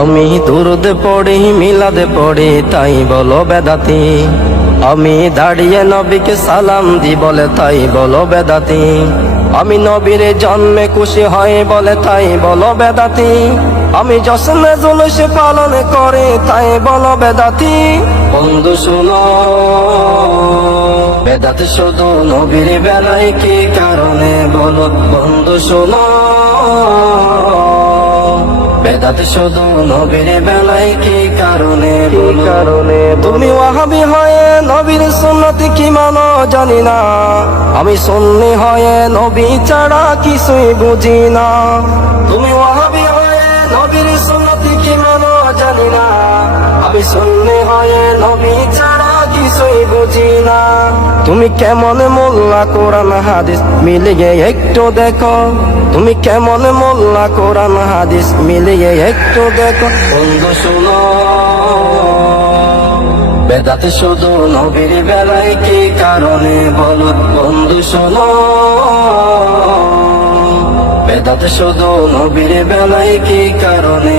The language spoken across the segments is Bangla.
আমি দুরুদ পড়ি মিলাদ পড়ি তাই বলো বেদাতি। আমি দাঁড়িয়ে নবীকে সালাম দি বলে তাই বলো বেদাতি। আমি নবীর জন্মে খুশি হয় বলে তাই বলো বেদাতি। আমি জশ্নে জুলুস পালন করে তাই বলো বেদাতি। বন্ধু শুনো, বেদাত শুধু নবীর বেলায় কি কারণে বলো বন্ধু শুনো। বেদাত শুধু নবীর বেলায় কি কারণে তুমি ওয়াহাবি হয়ে নবীর সুন্নত কি মানো জানি না। আমি সুন্নি হয়ে নবী ছাড়া কিছুই বুঝি না। তুমি ওয়াহাবি হয়ে নবীর সুন্নত কি মানো জানি না। আমি সুন্নি হয়ে নবী ছাড়া কিছুই বুঝি না। তুমি কেমন মোল্লা কোরআন হাদিস মিলিয়ে একটু দেখো। তুমি কেমন মোল্লা কোরআন হাদিস মিলিয়ে একটু দেখো। বন্ধু শুনো, বেদাত শুধু নবীর বেলায় কি কারণে বলো বন্ধু শুনো। বেদাত শুধু নবীর বেলায় কি কারণে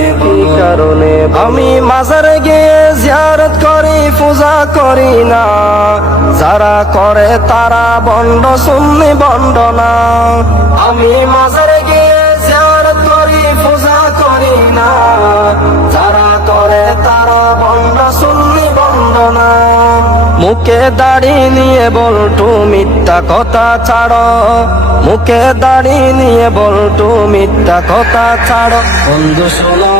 আমি মাজারে গিয়ে জিয়ারত করি পূজা করি না। যারা করে তারা বন্ড সুন্নি বন্ড না। আমি মাজারে গিয়ে জিয়ারত করি পূজা করি না। যারা করে তারা বন্ড সুন্নি বন্ড না। মুখে দাড়ি নিয়ে বলটু মিথ্যা কথা ছাড়ো। মুখে দাড়ি নিয়ে বলটু মিথ্যা কথা ছাড়ো। বন্ধু শোনো,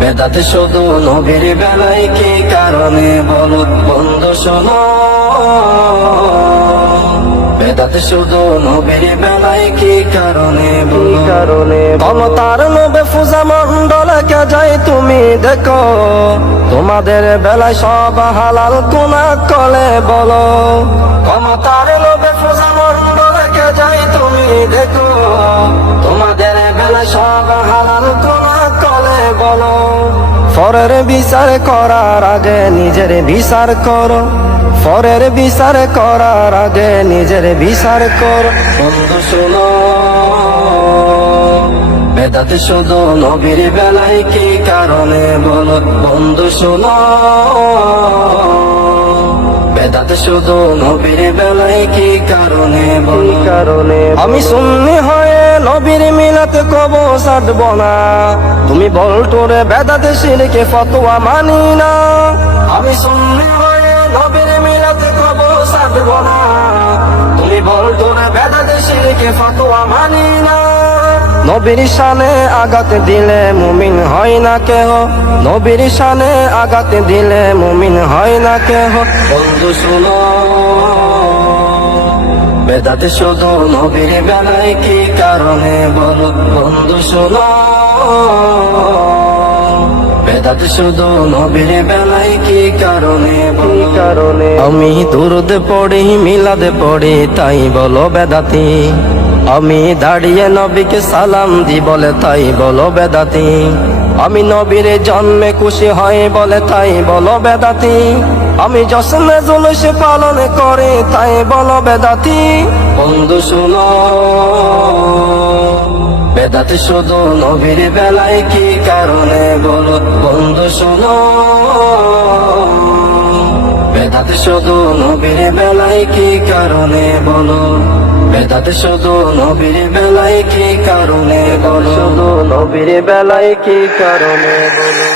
বেদাত শুধু নবীর বেলায় কি কারণে বলো বন্ধু শোনো। বেদাত শুধু নবীর বেলায় কি কারণে ক্ষমতার লোভে পূজা মন্ডলকে যাই তুমি দেখো। তোমাদের বেলায় সব হালাল কোনা কলে বলো। ক্ষমতার লোভে পূজা মন্ডলকে যাই তুমি দেখো। তোমাদের বেলায় সব হালাল কোনা কলে বলো। পরের বিচার করার আগে নিজের বিচার করো। পরের বিচার করার আগে নিজের বিচার করো। বন্ধু শোনো, বেদাত শুধু নবীর বেলায় কি কারণে বলো বন্ধু শোনো। বেদাত শুধু নবীর বেলায় কি কারণে আমি সুন্নি হয়ে নবীর মিলাত কবো ছাড়ব না। তুমি বলটোরে বেদাত শিরকে ফতোয়া মানি না। আমি সুন্নি হয়ে নবীর মিলাত কবো ছাড়ব না। তুমি বলটোরে বেদাত শিরকে ফতোয়া মানি না। নবীর শানে আঘাত দিলে মুমিন হয় না কেহ। নবীর শানে আঘাত দিলে মুমিন হয় না কেহ। বন্ধু শুনো, বেদাত শুধু নবীর বেলায় কি কারণে বলো বন্ধু শুনো। বেদাত শুধু নবীর বেলায় কি কারণে আমি দুরুদ পড়ি মিলাদ পড়ি তাই বলো বেদাতি। আমি দাঁড়িয়ে নবীকে সালাম দি বলে তাই বলো বেদাতি। আমি নবীর জন্মে খুশি হয় বলে তাই বলো বেদাতি। আমি জশ্নে জুলুস পালন করে তাই বলো বেদাতি। বন্ধু শুনো, বেদাত শুধু নবীর বেলায় কি কারণে বলো বন্ধু শুনো। বেদাত শুধু নবীর বেলায় কি কারণে বলো। বেদাত শুধু নবীর বেলায় কি কারণে বলো। শুধু নবীর বেলায় কি কারণে বলো।